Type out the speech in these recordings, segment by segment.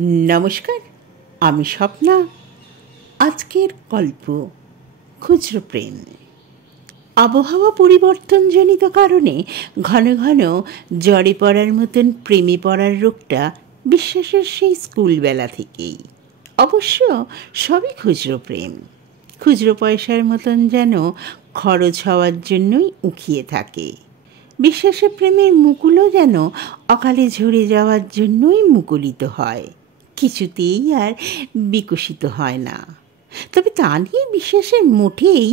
নমস্কার, আমি স্বপ্না। আজকের গল্প খুচরো প্রেম। আবহাওয়া পরিবর্তনজনিত কারণে ঘন ঘন জ্বরে পড়ার মতন প্রেমে পড়ার রোগটা বিশ্বাসের সেই স্কুলবেলা থেকেই। অবশ্য সবই খুচরো প্রেম, খুচরো পয়সার মতন যেন খরচ হওয়ার জন্যই উঁকিয়ে থাকে। বিশ্বাসের প্রেমের মুকুলও যেন অকালে ঝরে যাওয়ার জন্যই মুকুলিত হয়, কিছুতেই আর বিকশিত হয় না। তবে তা নিয়ে বিশ্বাসের মোটেই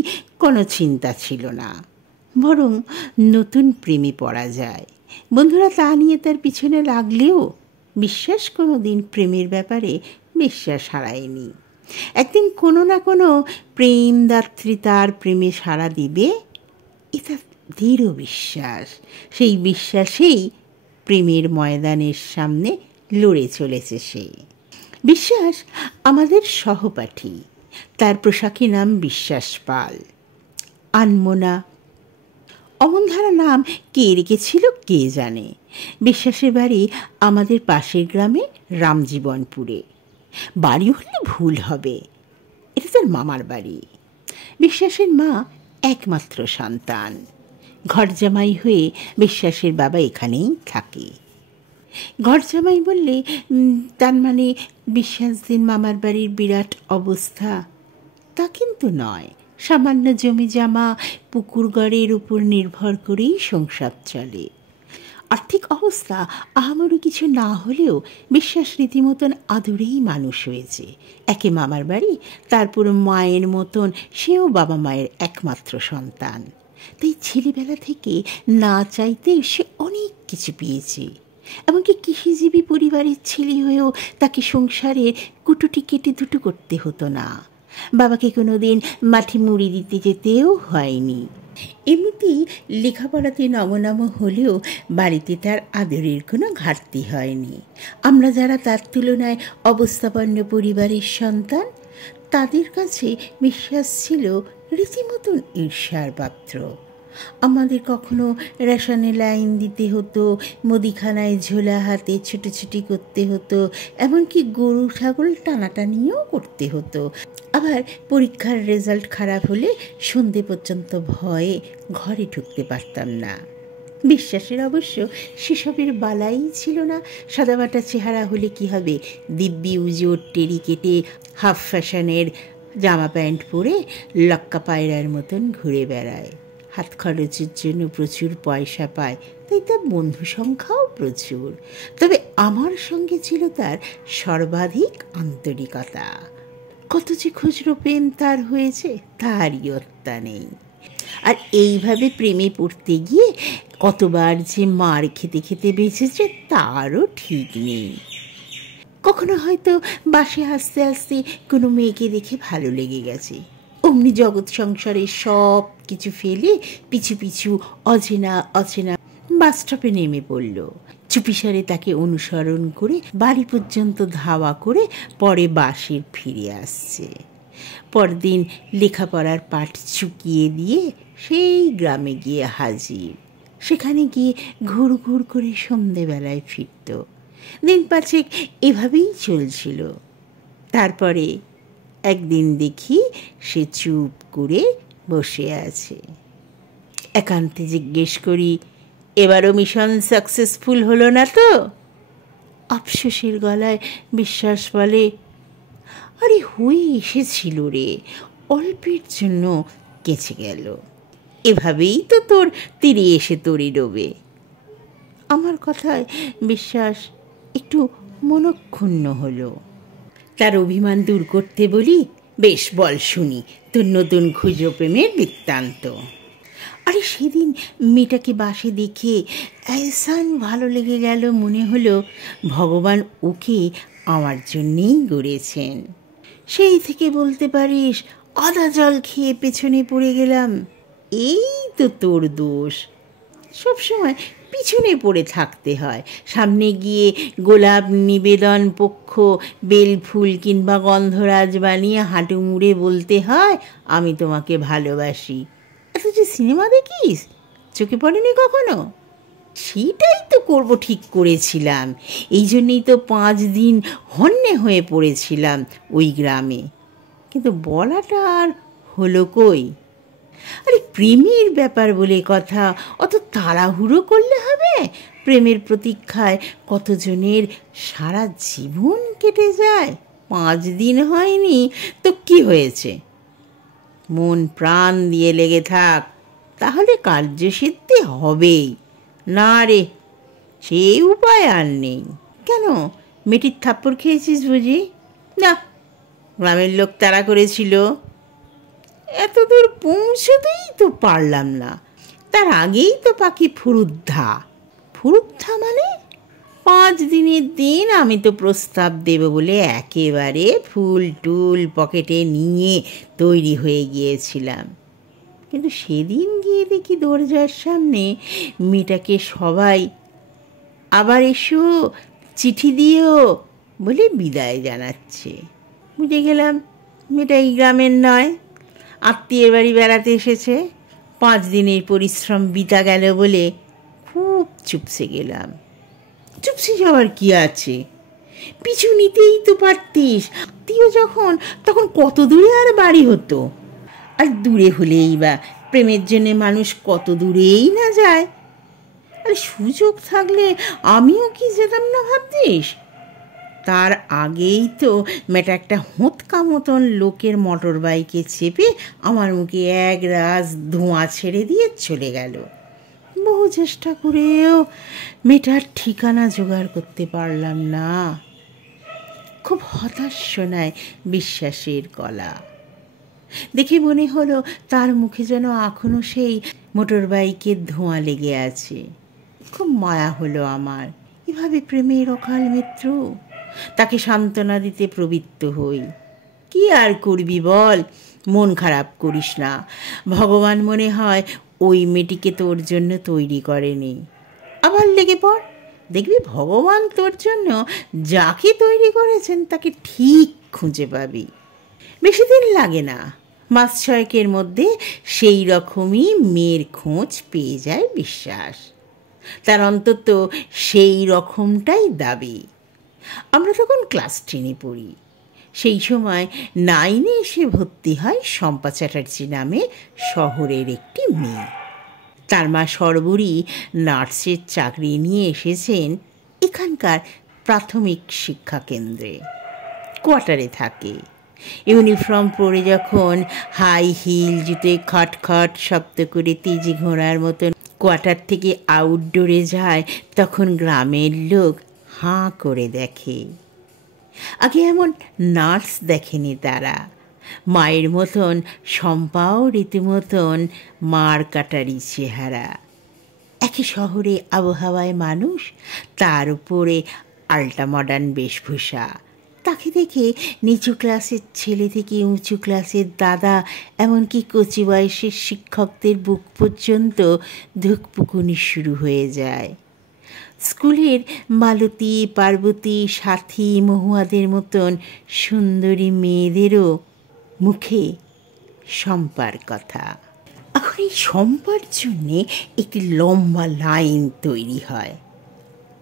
কোনো চিন্তা ছিল না, বরং নতুন প্রেমে পড়া যায়। বন্ধুরা তা নিয়ে তার পিছনে লাগলেও বিশ্বাস কোনো দিন প্রেমের ব্যাপারে বিশ্বাস হারায়নি। একদিন কোনো না কোনো প্রেমদাত্রী তার প্রেমে সাড়া দিবে, এটা দৃঢ় বিশ্বাস। সেই বিশ্বাসেই প্রেমের ময়দানের সামনে লড়ে চলেছে সে। বিশ্বাস আমাদের সহপাঠী, তার পোশাকি নাম বিশ্বাস পাল। আনমোনা অমনধারা নাম কে রেখেছিল কে জানে। বিশ্বাসের বাড়ি আমাদের পাশের গ্রামে রামজীবনপুরে। বাড়ি হলে ভুল হবে, এটা তার মামার বাড়ি। বিশ্বাসের মা একমাত্র সন্তান। ঘরজামাই হয়ে বিশ্বাসের বাবা এখানেই থাকে। ঘরজামাই বললে তার মানে বিশ্বাসদের মামার বাড়ির বিরাট অবস্থা তা কিন্তু নয়। সামান্য জমি জামা পুকুরগড়ের উপর নির্ভর করেই সংসার চলে। আর্থিক অবস্থা আহামরি কিছু না হলেও বিশ্বাস রীতিমতন আদরেই মানুষ হয়েছে। একে মামার বাড়ি, তারপর মায়ের মতন সেও বাবা মায়ের একমাত্র সন্তান। তাই ছেলেবেলা থেকে না চাইতেই সে অনেক কিছু পেয়েছে। এমনকি কৃষিজীবী পরিবারের ছেলে হয়েও তাকে সংসারের কুটুটি কেটে দুটো করতে হতো না। বাবাকে কোনো দিন মাঠে মুড়ি দিতে যেতেও হয়নি। এমনিতেই লেখাপড়াতে নমনম হলেও বাড়িতে তার আদরের কোনো ঘাটতি হয়নি। আমরা যারা তার তুলনায় অবস্থাপন্ন পরিবারের সন্তান, তাদের কাছে বিশ্বাস ছিল রীতিমতন ঈর্ষার পাত্র। আমাদের কখনো রেশনে লাইন দিতে হতো, মুদিখানায় ঝোলা হাতে ছুটোছুটি করতে হতো, এমনকি গরু ছাগল টানাটানিও করতে হতো। আবার পরীক্ষার রেজাল্ট খারাপ হলে সন্ধে পর্যন্ত ভয়ে ঘরে ঢুকতে পারতাম না। বিশ্বাসের অবশ্য সেসবের বালাই ছিল না। সাদামাটা চেহারা হলে কি হবে, দিব্যি উজোর টেরি কেটে হাফ ফ্যাশনের জামা প্যান্ট পরে লক্কা পায়রার মতন ঘুরে বেড়ায়। হাত খরচের জন্য প্রচুর পয়সা পায়, তাই তার বন্ধু সংখ্যাও প্রচুর। তবে আমার সঙ্গে ছিল তার সর্বাধিক আন্তরিকতা। কত যে খুচরো প্রেম তার হয়েছে তারই অত্যা নেই। আর এইভাবে প্রেমে পড়তে গিয়ে কতবার যে মার খেতে খেতে বেঁচেছে তারও ঠিক নেই। কখনো হয়তো বাসে হাসতে হাসতে কোনো মেয়েকে দেখে ভালো লেগে গেছে, অমনি জগৎ সংসারের সব কিছু ফেলে পিছু পিছু অচেনা অচেনা বাস স্টপে নেমে পড়ল। চুপিসারে তাকে অনুসরণ করে বাড়ি পর্যন্ত ধাওয়া করে পরে বাসে ফিরে আসছে। পরদিন লেখাপড়ার পাঠ চুকিয়ে দিয়ে সেই গ্রামে গিয়ে হাজির। সেখানে গিয়ে ঘুর ঘুর করে সন্ধেবেলায় ফিরত। দিন পাঁচেক এভাবেই চলছিল। তারপরে একদিন দেখি সে চুপ করে বসে আছে। একান্তে জিজ্ঞেস করি, এবারও মিশন সাকসেসফুল হলো না তো? আফসোসের গলায় বিশ্বাস বলে, আরে হয়ে এসেছিল রে, অল্পের জন্য কেচে গেল। এভাবেই তো তোর তীরে এসে তরি ডোবে। আমার কথায় বিশ্বাস একটু মনক্ষুণ্ণ হলো। তার অভিমান দূর করতে বলি, বেশ বল শুনি তোর নতুন খুচরো প্রেমের বৃত্তান্ত। আরে সেদিন মেয়েটাকে বাসে দেখে এহসান ভালো লেগে গেল, মনে হলো ভগবান ওকে আমার জন্যেই গড়েছেন। সেই থেকে বলতে পারিস আদা জল খেয়ে পেছনে পড়ে গেলাম। এই তো তোর দোষ, সবসময় পিছনে পড়ে থাকতে হয়। সামনে গিয়ে গোলাপ নিবেদন পক্ষ বেলফুল কিংবা গন্ধরাজ বানিয়ে হাঁটু মুড়ে বলতে হয় আমি তোমাকে ভালোবাসি। অথচ সিনেমা দেখিস, চোখে পড়েনি কখনো? সেটাই তো করব ঠিক করেছিলাম, এই জন্যেই তো 5 দিন হন্যে হয়ে পড়েছিলাম ওই গ্রামে, কিন্তু বলাটা আর হলো কই। আরে প্রেমের ব্যাপার বলে কথা, অত তাড়াহুড়ো করলে হবে? প্রেমের প্রতীক্ষায় কতজনের সারা জীবন কেটে যায়। 5 দিন হয়নি তো কি হয়েছে? মন প্রাণ দিয়ে লেগে থাক, তাহলে কার্যসিদ্ধি হবেই। না রে, সে উপায় আর নেই। কেন, মেয়েটির থাপ্পড় খেয়েছিস বুঝি? না, গ্রামের লোক তাড়া করেছিল। এত দূর পৌঁছতেই তো পারলাম না, তার আগেই তো পাখি ফুরুদ্ধা। ফুরুদ্ধা মানে? 5 দিনের দিন আমি তো প্রস্তাব দেব বলে একেবারে ফুল টুল পকেটে নিয়ে তৈরি হয়ে গিয়েছিলাম, কিন্তু সেদিন গিয়ে দেখি দরজার সামনে মেয়েটাকে সবাই আবার এসো, চিঠি দিও বলে বিদায় জানাচ্ছে। বুঝে গেলাম মেয়েটা এই গ্রামের নয়, আত্মীয়ের বাড়ি বেড়াতে এসেছে। 5 দিনের পরিশ্রম বিতা গেল বলে খুব চুপসে গেলাম। চুপসে যাওয়ার কি আছে? পিছু নিতেই তো পারতিস। আত্মীয় যখন, তখন কত দূরে আর বাড়ি হতো। আর দূরে হলেই বা প্রেমের জন্যে মানুষ কত দূরেই না যায়। আর সুযোগ থাকলে আমিও কি যেতাম না ভাবতিস? তার আগেই তো মেয়েটা একটা হোঁতকা মতন লোকের মোটর বাইকে চেপে আমার মুখে এক রাস ধোঁয়া ছেড়ে দিয়ে চলে গেল। বহু চেষ্টা করেও মেয়েটার ঠিকানা জোগাড় করতে পারলাম না। খুব হতাশ শোনায় বিশ্বাসের গলা। দেখে মনে হলো তার মুখে যেন এখনো সেই মোটর বাইকের ধোঁয়া লেগে আছে। খুব মায়া হলো আমার। এভাবে প্রেমের অকাল মৃত্যু। তাকে সান্ত্বনা দিতে প্রবৃত্ত হই। কি আর করবি বল, মন খারাপ করিস না। ভগবান মনে হয় ওই মেয়েটিকে তোর জন্য তৈরি করেনি। আবার লেগে পড়, দেখবি ভগবান তোর জন্য যাকে তৈরি করেছেন তাকে ঠিক খুঁজে পাবি। বেশি দিন লাগে না, মাস 6 মধ্যে সেই রকমই মেয়ের খোঁজ পেয়ে যায় বিশ্বাস। তার অন্তত সেই রকমটাই দাবি। আমরা তখন ক্লাস 10-এ পড়ি। সেই সময় 9-এ এসে ভর্তি হয় শম্পা চ্যাটার্জি নামে শহরের একটি মেয়ে। তার মা সর্বরী নার্সের চাকরি নিয়ে এসেছেন এখানকার প্রাথমিক শিক্ষা কেন্দ্রে। কোয়ার্টারে থাকে। ইউনিফর্ম পরে যখন হাই হিল জুতে খট খট শব্দ করে তেজি ঘোড়ার মতন কোয়ার্টার থেকে আউটডোরে যায়, তখন গ্রামের লোক হাঁ করে দেখে। আগে এমন নার্স দেখেনি তারা। মায়ের মতন শম্পাও রীতিমতন মার কাটারি চেহারা। একই শহরে আবহাওয়ায় মানুষ, তার উপরে আল্ট্রা মডার্ন বেশভূষা। তাকে দেখে নিচু ক্লাসের ছেলে থেকে উঁচু ক্লাসের দাদা, এমনকি কচি বয়সের শিক্ষকদের বুক পর্যন্ত ধুকপুকুনি শুরু হয়ে যায়। স্কুলের মালতী, পার্বতী, সাথী, মহুয়াদের মতন সুন্দরী মেয়েদেরও মুখে শম্পার কথা। এখন এই শম্পার জন্যে একটি লম্বা লাইন তৈরি হয়।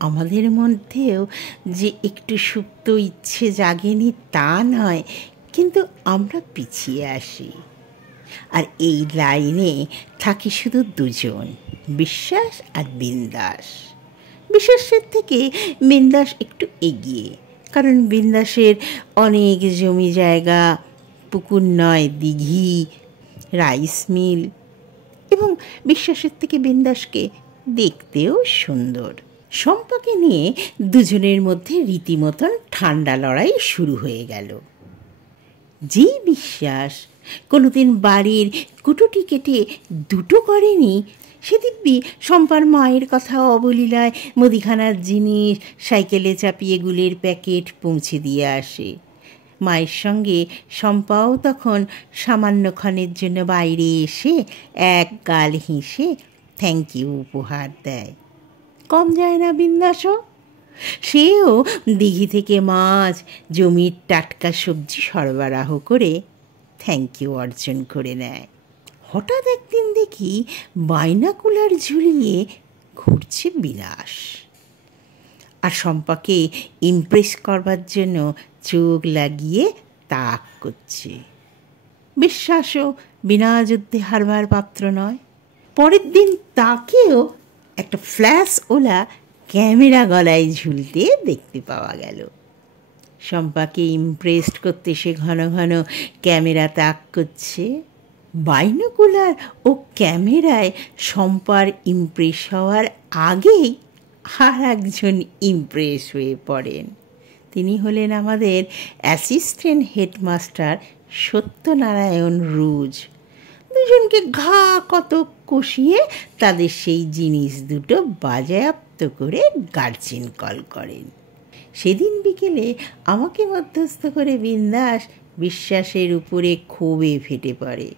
আমাদের মধ্যেও যে একটু সুপ্ত ইচ্ছে জাগেনি তা নয়, কিন্তু আমরা পিছিয়ে আসি। আর এই লাইনে থাকে শুধু 2 জন, বিশ্বাস আর বিন্দাস। বিশ্বাসের থেকে বিন্দাস একটু এগিয়ে, কারণ বিন্দাসের অনেক জমি জায়গা, পুকুর নয় দিঘি, রাইস মিল, এবং বিশ্বাসের থেকে বিন্দাসকে দেখতেও সুন্দর। শম্পাকে নিয়ে 2 জনের মধ্যে রীতিমতন ঠান্ডা লড়াই শুরু হয়ে গেল। যে বিশ্বাস কোনোদিন বাড়ির কুটুটি কেটে 2টো করেনি, সে দিব্যি শম্পার মায়ের কথা অবলীলায় মুদিখানার জিনিস সাইকেলে চাপিয়ে গুলের প্যাকেট পৌঁছে দিয়ে আসে। মায়ের সঙ্গে শম্পাও তখন সামান্যক্ষণের জন্য বাইরে এসে এক গাল হেসে থ্যাংক ইউ উপহার দেয়। কম যায় না বিন্দাসও। সেও দিঘি থেকে মাছ, জমির টাটকা সবজি সরবরাহ করে থ্যাংক ইউ অর্জন করে নেয়। হঠাৎ একদিন দেখি বাইনাকুলার ঝুলিয়ে ঘুরছে বিনাশ, আর শম্পাকে ইমপ্রেস করবার জন্য চোখ লাগিয়ে তাক করছে। বিশ্বাসও বিনা যুদ্ধে হারবার পাত্র নয়। পরের দিন তাকেও একটা ফ্ল্যাশ ওলা ক্যামেরা গলায় ঝুলতে দেখতে পাওয়া গেল। শম্পাকে ইমপ্রেসড করতে সে ঘন ঘন ক্যামেরা তাক করছে। বাইনোকুলার ও ক্যামেরায় শম্পার ইমপ্রেস হওয়ার আগেই আর একজন ইমপ্রেস হয়ে পড়েন। তিনি হলেন আমাদের অ্যাসিস্ট্যান্ট হেডমাস্টার সত্যনারায়ণ রুজ। দুজনকে ঘা কত কষিয়ে তাদের সেই জিনিস দুটো বাজেয়াপ্ত করে গার্জিন কল করেন। সেদিন বিকেলে আমাকে মধ্যস্থ করে বিন্দাস বিশ্বাসের উপরে ক্ষোভে ফেটে পড়ে।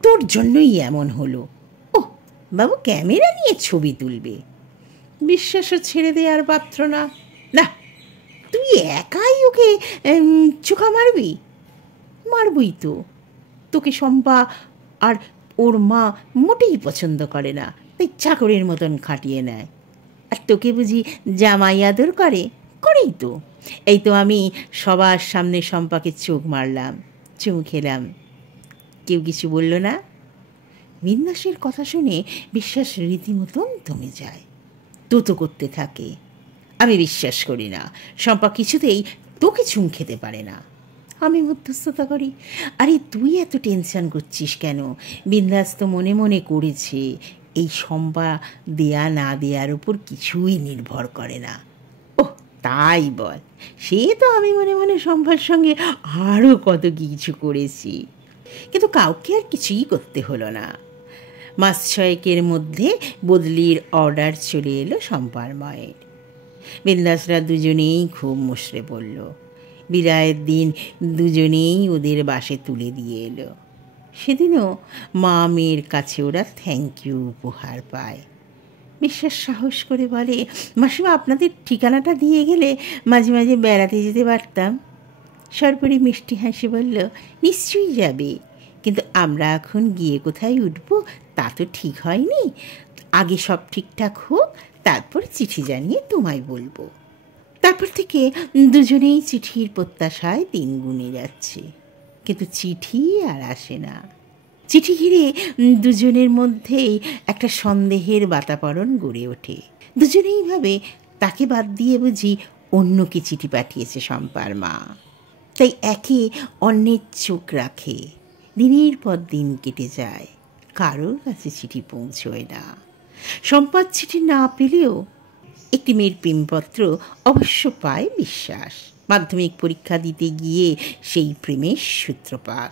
তোর জন্যই এমন হলো। ও বাবু ক্যামেরা নিয়ে ছবি তুলবে, বিশ্বাসও ছেড়ে দেওয়ার পাত্র না। না, তুই একাই ওকে চোখা মারবি? মারবই তো। তোকে শম্পা আর ওর মা মোটেই পছন্দ করে না, তাই চাকরের মতন খাটিয়ে নেয়। আর তোকে বুঝি জামাই আদর করে? করেই তো। এই তো আমি সবার সামনে শম্পাকে চোখ মারলাম, চুমু খেলাম, কেউ কিছু বলল না। বিন্দাসের কথা শুনে বিশ্বাস রীতিমতন দমে যায়, তো করতে থাকে। আমি বিশ্বাস করি না, শম্পা কিছুতেই তোকে চুম খেতে পারে না। আমি মধ্যস্থতা করি, আরে তুই এত টেনশন করছিস কেন? বিন্দাস তো মনে মনে করেছে এই শম্পা দেয়া না দেওয়ার উপর কিছুই নির্ভর করে না। ও তাই বল, সে তো আমি মনে মনে শম্পার সঙ্গে আরও কত কিছু করেছি, কিন্তু কাউকে আর কিছুই করতে হলো না। মাস 6 মধ্যে বদলির অর্ডার চলে এলো শম্পার মায়ের। বিন্দাসরা দুজনেই খুব মুষড়ে পড়ল। বিদায়ের দিন দুজনেই ওদের বাসে তুলে দিয়ে এলো। সেদিনও মা মেয়ের কাছে ওরা থ্যাংক ইউ উপহার পায়। বিশ্বাস সাহস করে বলে, মাসিমা আপনাদের ঠিকানাটা দিয়ে গেলে মাঝে মাঝে বেড়াতে যেতে পারতাম। সরপরি মিষ্টি হাসি বলল, নিশ্চয়ই যাবে, কিন্তু আমরা এখন গিয়ে কোথায় উঠবো তা তো ঠিক হয়নি। আগে সব ঠিকঠাক হোক, তারপর চিঠি জানিয়ে তোমায় বলবো। তারপর থেকে দুজনেই চিঠির প্রত্যাশায় দিন গুনে যাচ্ছে, কিন্তু চিঠি আর আসে না। চিঠি ঘিরে দুজনের মধ্যেই একটা সন্দেহের বাতাবরণ গড়ে ওঠে। দুজনেই ভাবে তাকে বাদ দিয়ে বুঝি অন্যকে চিঠি পাঠিয়েছে শম্পার মা, তাই একে অন্যের চোখ রাখে। দিনের পর দিন কেটে যায়, কারোর কাছে চিঠি পৌঁছয় না। শম্পার চিঠি না পেলেও একটি মেয়ের প্রেমপত্র অবশ্য পায় বিশ্বাস। মাধ্যমিক পরীক্ষা দিতে গিয়ে সেই প্রেমের সূত্রপাত।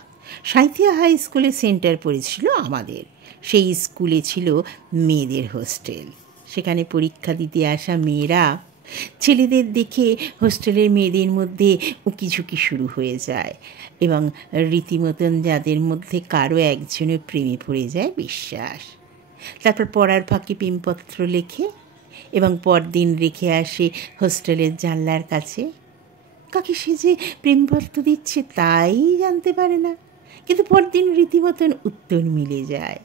সাঁইথিয়া হাই স্কুলে সেন্টার পড়েছিল আমাদের। সেই স্কুলে ছিল মেয়েদের হোস্টেল। সেখানে পরীক্ষা দিতে আসা মেয়েরা ছেলেদের দেখে হোস্টেলের মেয়েদের মধ্যে উকিঝুঁকি শুরু হয়ে যায় এবং রীতিমতন যাদের মধ্যে কারো একজনের প্রেমে পড়ে যায় বিশ্বাস। তারপর পড়ার ফাঁকে প্রেমপত্র লেখে এবং পরদিন রেখে আসে হোস্টেলের জানলার কাছে। কাকে সে যে প্রেমপত্র দিচ্ছে তাই জানতে পারে না, কিন্তু পরদিন রীতিমতন উত্তর মিলে যায়।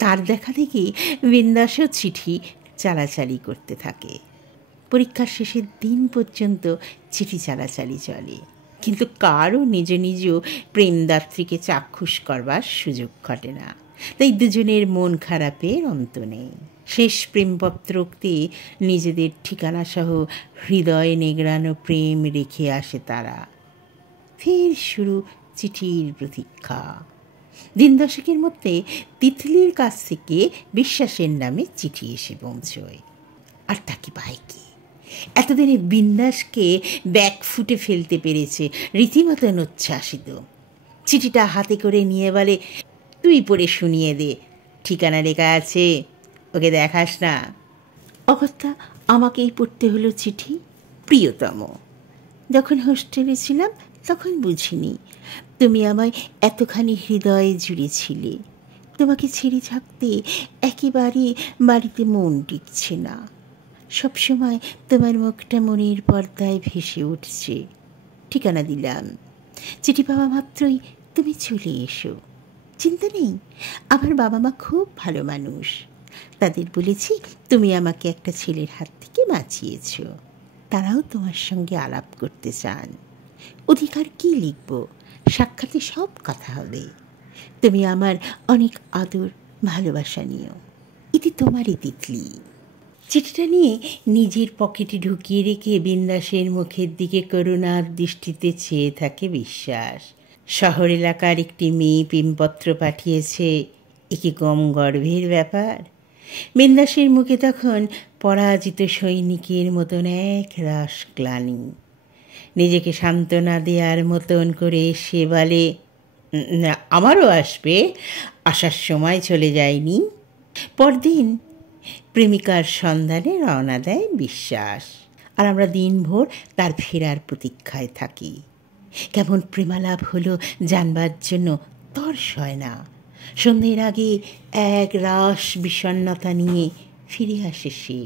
তার দেখা দেখি বিন্দাসও চিঠি চালাচালি করতে থাকে। পরীক্ষার শেষের দিন পর্যন্ত চিঠি চালাচালি চলে, কিন্তু কারও নিজ নিজ প্রেমদাত্রীকে চাক্ষুষ করবার সুযোগ ঘটে না। তাই দুজনের মন খারাপের অন্ত নেই। শেষ প্রেমপত্রতে নিজেদের ঠিকানাসহ হৃদয় নেগড়ানো প্রেম রেখে আসে তারা। ফের শুরু চিঠির প্রতীক্ষা। দিন 10 মধ্যে তিতলির কাছ থেকে বিশ্বাসের নামে চিঠি এসে পৌঁছয়। আর তাকে পায় কি? এতদিনে বিন্দাসকে ব্যাকফুটে ফেলতে পেরেছে, রীতিমতন উচ্ছ্বাসিত। চিঠিটা হাতে করে নিয়ে বলে, তুই পড়ে শুনিয়ে দে, ঠিকানা লেখা আছে, ওকে দেখাস না। অগত্যা আমাকেই পড়তে হলো চিঠি। প্রিয়তম, যখন হোস্টেলে ছিলাম তখন বুঝিনি তুমি আমায় এতখানি হৃদয়ে জুড়েছিলে। তোমাকে ছেড়ে থাকতে একেবারে বাড়িতে মন টিকছে না। সবসময় তোমার মুখটা মনের পর্দায় ভেসে উঠছে। ঠিকানা দিলাম, চিঠি পাওয়া মাত্রই তুমি চলে এসো। চিন্তা নেই, আমার বাবা মা খুব ভালো মানুষ। তাদের বলেছি তুমি আমাকে একটা ছেলের হাত থেকে বাঁচিয়েছ, তারাও তোমার সঙ্গে আলাপ করতে চান। অধিকার কি লিখব, সাক্ষাতে সব কথা হবে। তুমি আমার অনেক আদর ভালোবাসা নিও। এটি তোমারই তিতলি। চিঠিটা নিয়ে নিজের পকেটে ঢুকিয়ে রেখে বিন্দাসের মুখের দিকে করুণার দৃষ্টিতে চেয়ে থাকে বিশ্বাস। শহর এলাকার একটি মেয়ে প্রেমপত্র পাঠিয়েছে, এ কি কম গর্বের ব্যাপার? বিন্দাসের মুখে তখন পরাজিত সৈনিকের মতন এক রাস গ্লানি। নিজেকে সান্ত্বনা দেওয়ার মতন করে সে বলে, আমারও আসবে, আসার সময় চলে যায়নি। পরদিন প্রেমিকার সন্ধানে রওনা দেয় বিশ্বাস, আর আমরা দিনভর তার ফেরার প্রতীক্ষায় থাকি। কেমন প্রেমালাপ হলো জানবার জন্য তর্স হয় না। সন্ধ্যের আগে এক রাস বিষণ্ণতা নিয়ে ফিরে আসে সে।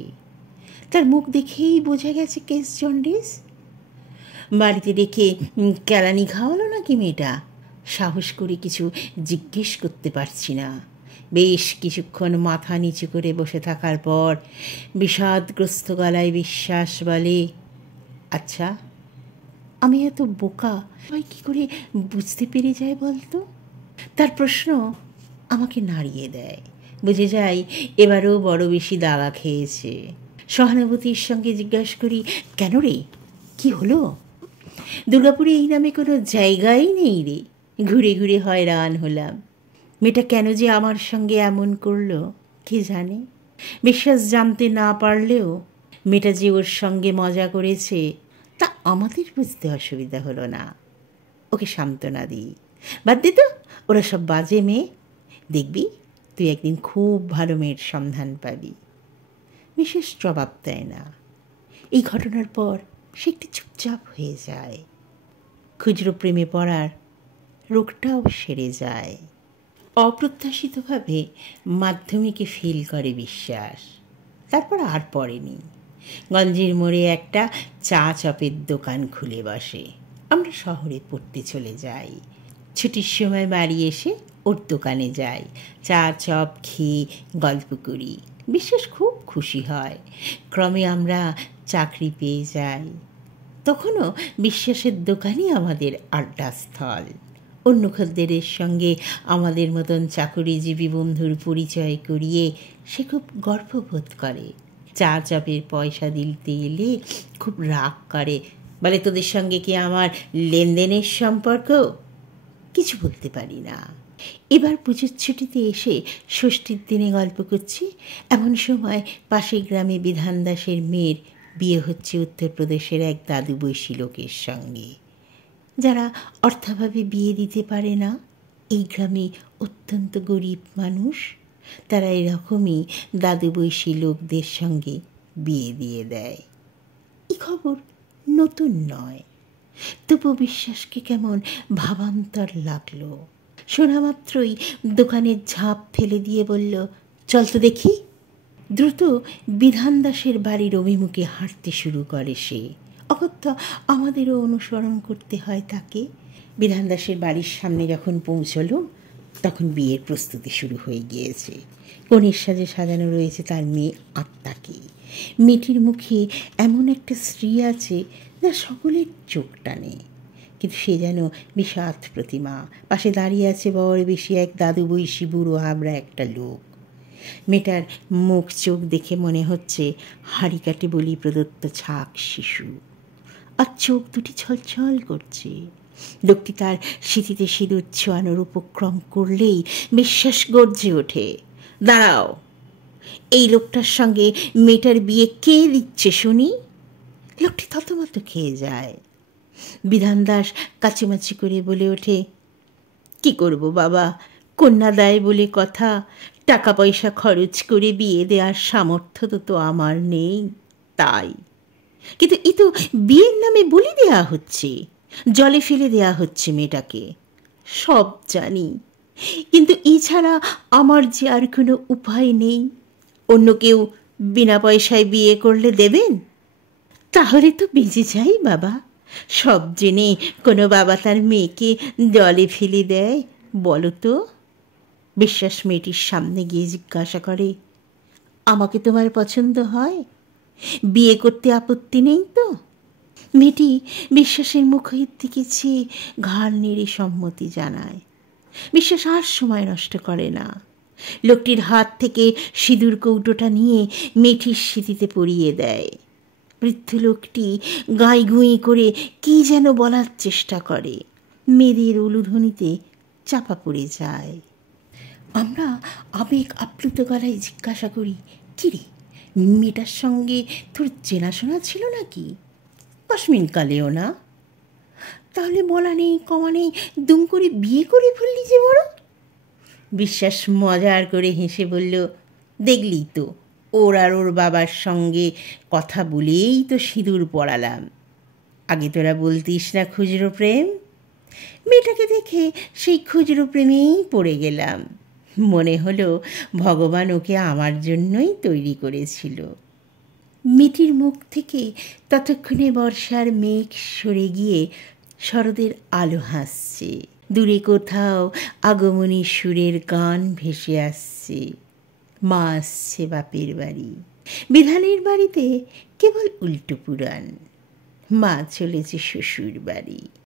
তার মুখ দেখেই বোঝা গেছে কেস জন্ডিস। বাড়িতে ডেকে কেলানি খাওয়ালো নাকি মেয়েটা? সাহস করে কিছু জিজ্ঞেস করতে পারছি না। বেশ কিছুক্ষণ মাথা নিচু করে বসে থাকার পর বিষাদগ্রস্ত গলায় বিশ্বাস বলে, আচ্ছা, আমি এত বোকা সবাই কী করে বুঝতে পেরে যায় বলতো? তার প্রশ্ন আমাকে নাড়িয়ে দেয়। বুঝে যাই এবারও বড় বেশি দাগা খেয়েছে। সহানুভূতির সঙ্গে জিজ্ঞাসা করি, কেন রে, কি হলো? দুর্গাপুরে এই নামে কোনো জায়গাই নেই রে, ঘুরে ঘুরে হয়রান হলাম। মেয়েটা কেন যে আমার সঙ্গে এমন করলো কে জানে। বিশ্বাস জানতে না পারলেও মেয়েটা যে ওর সঙ্গে মজা করেছে তা আমাদের বুঝতে অসুবিধা হলো না। ওকে সান্ত্বনা দিই, বাদ দে তো, ওরা সব বাজে মেয়ে, দেখবি তুই একদিন খুব ভালো মেয়ের সন্ধান পাবি। বিশেষ জবাব দেয় না। এই ঘটনার পর সে একটু চুপচাপ হয়ে যায়। খুচরো প্রেমে পড়ার রোগটাও সেরে যায়। অপ্রত্যাশিতভাবে মাধ্যমিকে ফেল করে বিশ্বাস, তারপর আর পড়েনি। গঞ্জের মোড়ে একটা চা চপের দোকান খুলে বসে। আমরা শহরে পড়তে চলে যাই। ছুটির সময় বাড়ি এসে ওর দোকানে যাই, চা চপ খেয়ে গল্প করি। বিশ্বাস খুব খুশি হয়। ক্রমে আমরা চাকরি পেয়ে যাই। তখনও বিশ্বাসের দোকানই আমাদের আড্ডাস্থল। অন্য খদ্দেরের সঙ্গে আমাদের মতন চাকরিজীবী বন্ধুর পরিচয় করিয়ে সে খুব গর্ববোধ করে। চা চপের পয়সা দিতে এলে খুব রাগ করে, বলে, তোদের সঙ্গে কি আমার লেনদেনের সম্পর্ক? কিছু বলতে পারি না। এবার পুজোর ছুটিতে এসে ষষ্ঠীর দিনে গল্প করছি, এমন সময় পাশের গ্রামে বিধান দাসের মেয়ের বিয়ে হচ্ছে উত্তরপ্রদেশের এক দাদু বয়সী লোকের সঙ্গে। যারা অর্থাভাবে বিয়ে দিতে পারে না, এই গ্রামে অত্যন্ত গরিব মানুষ, তারা এরকমই দাদু বয়সী লোকদের সঙ্গে বিয়ে দিয়ে দেয়। এই খবর নতুন নয়, তবু বিশ্বাসকে কেমন ভাবান্তর লাগলো। শোনা মাত্রই দোকানের ঝাঁপ ফেলে দিয়ে বলল, চল তো দেখি। দ্রুত বিধান দাসের বাড়ির অভিমুখে হাঁটতে শুরু করে সে। অগত্যা আমাদেরও অনুসরণ করতে হয় তাকে। বিধান দাসের বাড়ির সামনে যখন পৌঁছল তখন বিয়ের প্রস্তুতি শুরু হয়ে গিয়েছে। কনের সাজে সাজানো রয়েছে তার মেয়ে আত্মাকে। মেয়েটির মুখে এমন একটা শ্রী আছে যা সকলের চোখ টানে, কিন্তু সে যেন বিষাদ প্রতিমা। পাশে দাঁড়িয়ে আছে বড় বেশি এক দাদু বয়সী বুড়ো হাবড়া একটা লোক। মেয়েটার মুখ চোখ দেখে মনে হচ্ছে হাড়ি কাটে বলি প্রদত্ত ছাক শিশু, আর চোখ দুটি ছলছল করছে। লোকটি তার স্মৃতিতে সিঁদুর ছোঁয়ানোর উপক্রম করলেই বিশ্বাস গর্জে ওঠে, দাঁড়াও, এই লোকটার সঙ্গে মেয়েটার বিয়ে কে দিচ্ছে শুনি? লোকটি থতমত খেয়ে যায়। বিধান দাস কাচুমাচি করে বলে ওঠে, কি করব বাবা, কন্যা দেয় বলে কথা, টাকা পয়সা খরচ করে বিয়ে দেওয়ার সামর্থ্য তো আমার নেই, তাই। কিন্তু এ তো বিয়ের নামে বলি দেয়া হচ্ছে, জলে ফেলে দেয়া হচ্ছে মেয়েটাকে। সব জানি, কিন্তু এছাড়া আমার যে আর কোনো উপায় নেই। অন্য কেউ বিনা পয়সায় বিয়ে করলে দেবেন? তাহলে তো বেঁচে যাই বাবা। সব জেনে কোনো বাবা তার মেয়েকে জলে ফেলে দেয় বলো তো? বিশ্বাস মেয়েটির সামনে গিয়ে জিজ্ঞাসা করে, আমাকে তোমার পছন্দ হয়? বিয়ে করতে আপত্তি নেই তো? মেয়েটি বিশ্বাসের মুখের দিকে চেয়ে ঘাড় নেড়ে সম্মতি জানায়। বিশ্বাস আর সময় নষ্ট করে না। লোকটির হাত থেকে সিঁদুর কৌটোটা নিয়ে মেয়েটির স্মৃতিতে পরিয়ে দেয়। বৃদ্ধ লোকটি গাঁইগুঁই করে কী যেন বলার চেষ্টা করে। মেয়েদের উলুধ্বনিতে চাপা পড়ে যায়। আমরা আবেগ আপ্লুত গলায় জিজ্ঞাসা করি, কিরে, মেয়েটার সঙ্গে তোর চেনাশোনা ছিল নাকি? কাশ্মীর কালেও না? তাহলে বলা নেই কমা নেই দুম করে বিয়ে করে ফেললি যে বড়? বিশ্বাস মজার করে হেসে বলল, দেখলি তো, ওর আর ওর বাবার সঙ্গে কথা বলেই তো সিঁদুর পরালাম। আগে তোরা বলতিস না খুচরো প্রেম? মেয়েটাকে দেখে সেই খুচরো প্রেমেই পড়ে গেলাম। মনে হলো ভগবান ওকে আমার জন্যই তৈরি করেছিল। মেয়েটির মুখ থেকে ততক্ষণে বর্ষার মেঘ সরে গিয়ে শরতের আলো হাসছে। দূরে কোথাও আগমনী সুরের গান ভেসে আসছে। মা আসছে বাপের বাড়ি, বিধানের বাড়িতে কেবল উল্টো পুরাণ। মা চলেছে শ্বশুর বাড়ি।